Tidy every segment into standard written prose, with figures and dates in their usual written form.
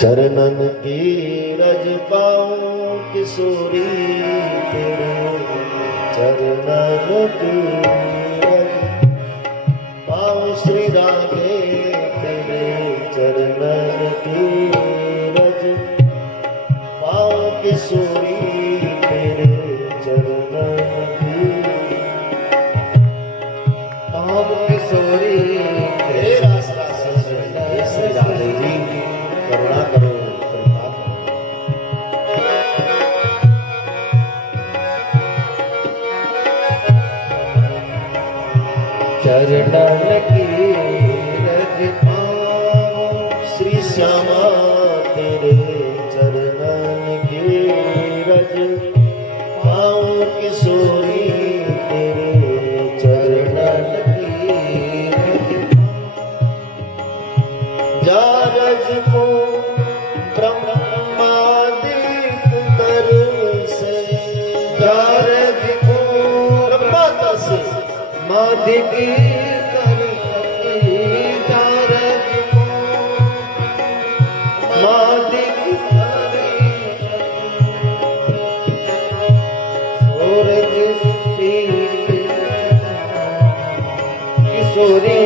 चरणन की रज पाऊं किशोरी तेरे चरणन की रज पाऊं श्री राधे तेरे चरणन की रज पाऊं किशोरी तेरे चरणन की पाऊं किशोरी तेरा श्री राधे जी करुणा करो कृपा चरणन की रज पाऊं श्री श्यामा तेरे चरणन की रज पाऊं किशोरी तेरे चरणन की रज जा रज को ब्रह्मादिक तर से जा रज को ब्रह्मा से मादिक तर जा रज को मादिक तर सूरज किशोरी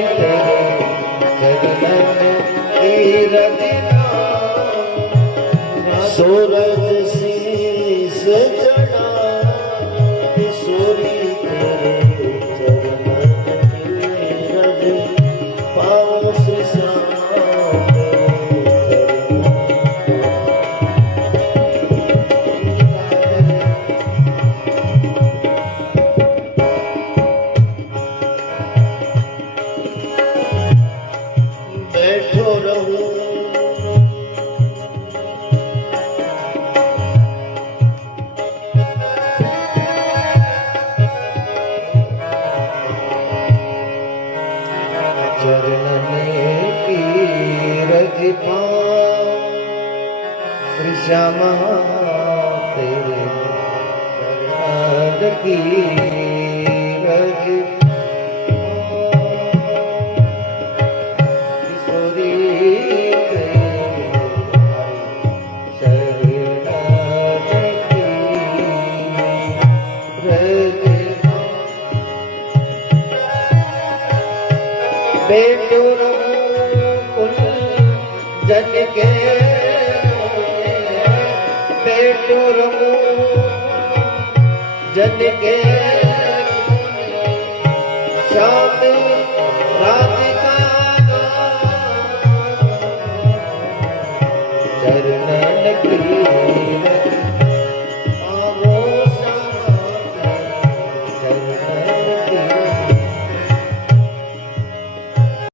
सूरज शीस चढ़ा किशोरी तेरे चरणन की रज पाऊं श्री श्याम बैठो रहूं श्री श्यामा तेरे चरणन की रज किशोरी तेरे चरणन की रज बेटो जन के बेटो रमो जन के श्याम राधिका चरणन की